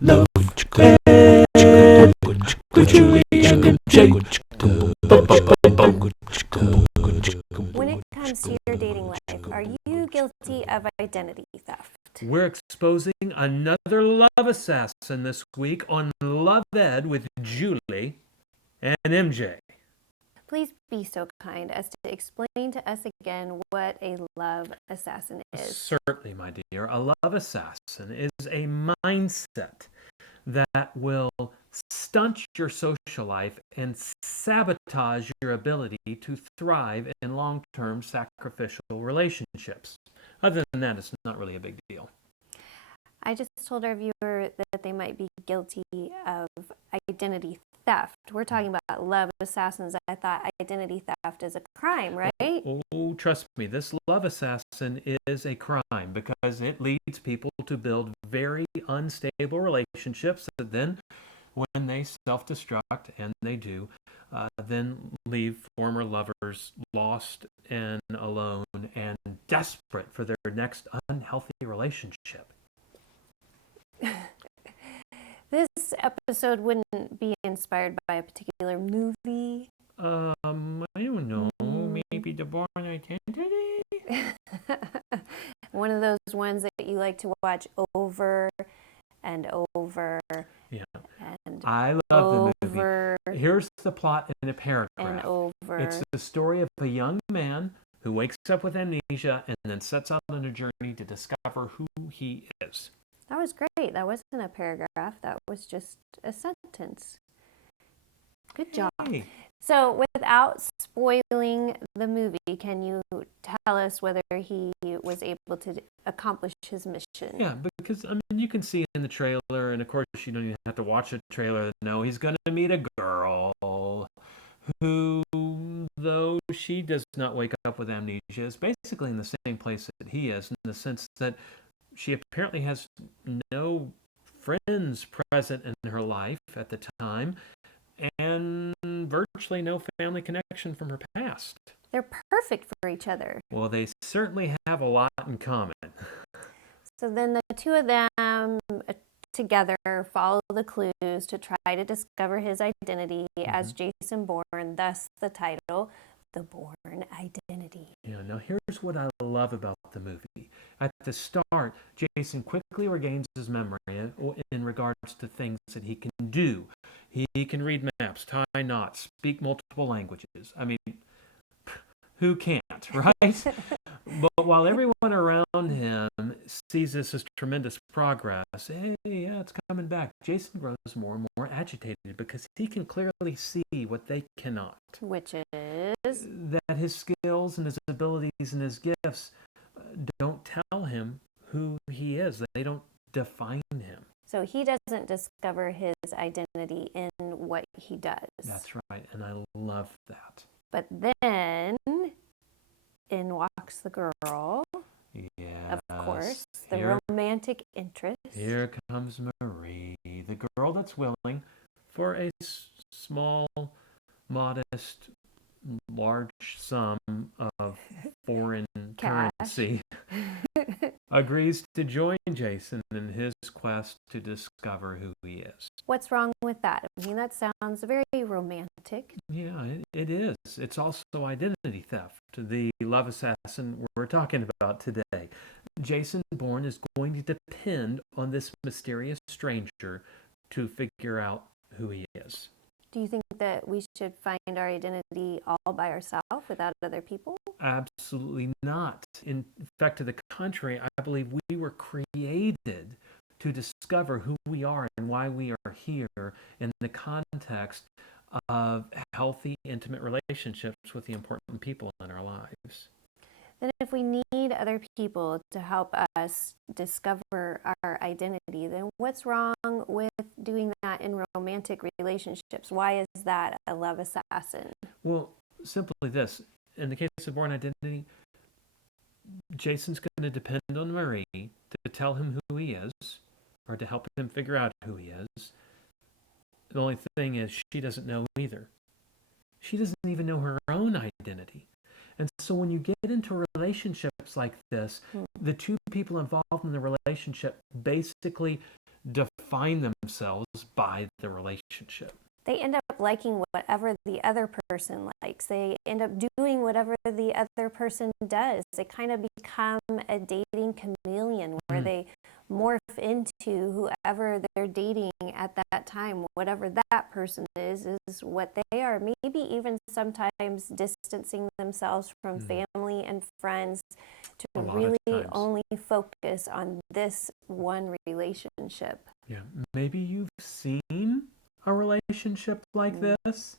Love and Julie and Jay. When it comes to your dating life, are you guilty of identity theft? We're exposing another love assassin this week on Love Ed with Julie and MJ. Please be so kind as to explain to us again what a love assassin is. Certainly, my dear. A love assassin is a mindset that will stunt your social life and sabotage your ability to thrive in long-term sacrificial relationships. Other than that, it's not really a big deal. I just told our viewer that they might be guilty of identity theft. We're talking about love assassins. I thought identity theft is a crime, right? Oh, trust me, this love assassin is a crime because it leads people to build very unstable relationships that then, when they self-destruct, and they do, then leave former lovers lost and alone and desperate for their next unhealthy relationship. This episode wouldn't be inspired by a particular movie. I don't know. Maybe The Bourne Identity? One of those ones that you like to watch over and over. Yeah. And I love the over movie. Here's the plot in a paragraph. and over. It's the story of a young man who wakes up with amnesia and then sets out on a journey to discover who he is. That was great. That wasn't a paragraph. That was just a sentence. Good job. Hey. So, without spoiling the movie, can you tell us whether he was able to accomplish his mission? Yeah, because, I mean, you can see in the trailer, and of course you don't even have to watch a trailer to know he's going to meet a girl who, though she does not wake up with amnesia, is basically in the same place that he is, in the sense that she apparently has no friends present in her life at the time, and virtually no family connection from her past. They're perfect for each other. Well, they certainly have a lot in common. So then the two of them together follow the clues to try to discover his identity as Jason Bourne, thus the title, The Bourne Identity. Yeah, now here's what I love about the movie. At the start, Jason quickly regains his memory in regards to things that he can do. He can read maps, tie knots, speak multiple languages. I mean, who can't, right? But while everyone around him sees this as tremendous progress, hey, yeah, it's coming back, Jason grows more and more agitated because he can clearly see what they cannot. Which is? That his skills and his abilities and his gifts don't tell him who he is. They don't define him. So he doesn't discover his identity in what he does. That's right, and I love that. But then in walks the girl. Yes. Of course, the romantic interest. Here comes Marie, the girl that's willing for a small, modest, large sum of foreign currency, agrees to join Jason in his quest to discover who he is. What's wrong with that? I mean, that sounds very romantic. Yeah, it is. It's also identity theft, the love assassin we're talking about today. Jason Bourne is going to depend on this mysterious stranger to figure out who he is. Do you think that we should find our identity all by ourselves without other people? Absolutely not. In fact, to the contrary, I believe we were created to discover who we are and why we are here in the context of healthy, intimate relationships with the important people in our lives. Then if we need other people to help us discover our identity, then what's wrong with doing that in romantic relationships? Why is that a love assassin? Well, simply this. In the case of Bourne Identity, Jason's going to depend on Marie to tell him who he is, or to help him figure out who he is. The only thing is, she doesn't know either. She doesn't even know her own identity. And so when you get into relationships like this, the two people involved in the relationship basically define themselves by the relationship. They end up liking whatever the other person likes. They end up doing whatever the other person does. They kind of become a dating chameleon where they morph into whoever they're dating at that time. Whatever that person is what they are. Maybe even sometimes distancing themselves from family and friends to really only focus on this one relationship. Yeah, maybe you've seen a relationship like this.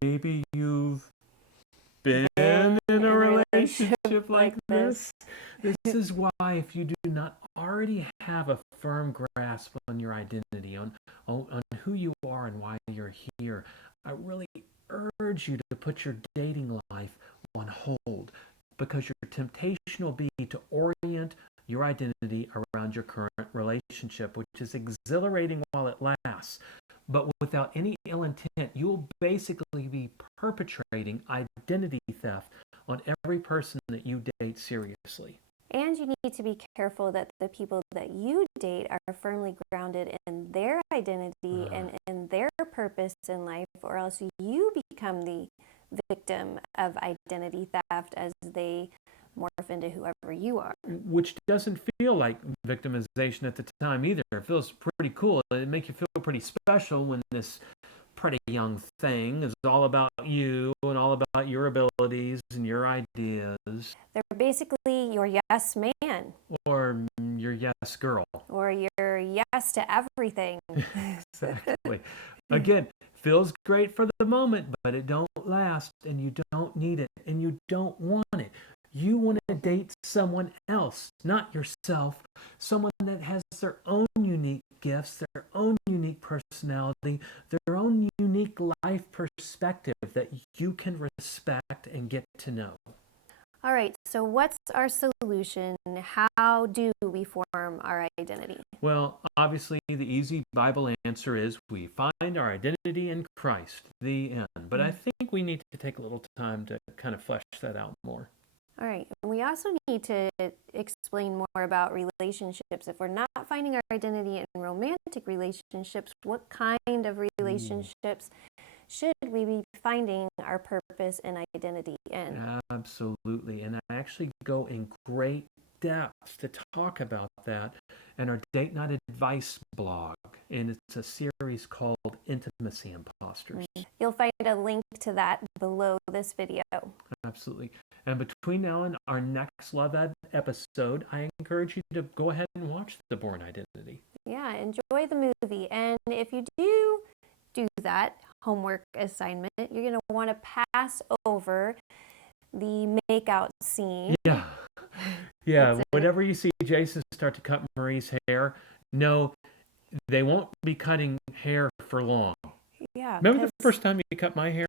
Maybe you've been in a relationship like this. This is why, if you do not already have a firm grasp on your identity, on who you are and why you're here, I really urge you to put your dating life on hold, because your temptation will be to orient your identity around your current relationship, which is exhilarating while it lasts, but without any ill intent. You will basically be perpetrating identity theft on every person that you date seriously. And you need to be careful that the people that you date are firmly grounded in their identity and in their purpose in life, or else you become the victim of identity theft as they morph into whoever you are. Which doesn't feel like victimization at the time either. It feels pretty cool. It makes you feel pretty special when this pretty young thing is all about you and all about your abilities and your ideas. They're basically your yes man. Or your yes girl. Or your yes to everything. Exactly. Again, feels great for the moment, but it don't last, and you don't need it, and you don't want it. You want to date someone else, not yourself. Someone that has their own unique gifts, their own unique personality, their own unique life perspective that you can respect and get to know. All right, so what's our solution? How do we form our identity? Well, obviously, the easy Bible answer is we find our identity in Christ, the end. But I think we need to take a little time to kind of flesh that out more. All right, and we also need to explain more about relationships. If we're not finding our identity in romantic relationships, what kind of relationships should we be finding our purpose and identity in? Absolutely, and I actually go in great depth to talk about that in our Date Night Advice blog, and it's a series called Intimacy Imposters. You'll find a link to that below this video. Absolutely. And between now and our next Love Ed episode, I encourage you to go ahead and watch The Bourne Identity. Yeah, enjoy the movie. And if you do that homework assignment, you're going to want to pass over the makeout scene. Yeah. Whenever you see Jason start to cut Marie's hair, no, they won't be cutting hair for long. Yeah. Remember the first time you cut my hair?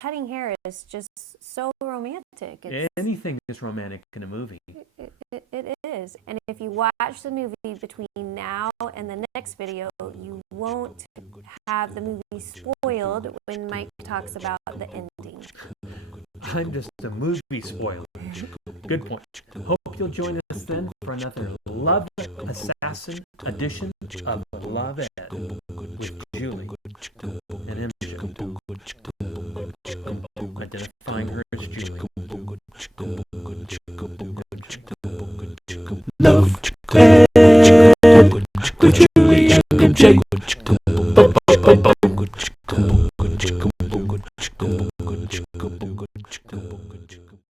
Cutting hair is just so romantic. Anything is romantic in a movie. It is. And if you watch the movie between now and the next video, you won't have the movie spoiled when Mike talks about the ending. I'm just a movie spoiler. Good point. Hope you'll join us then for another Love Assassin edition of Love Ed with Julie and MJ. Identifying her as Julie. Love Ed with Julie and MJ.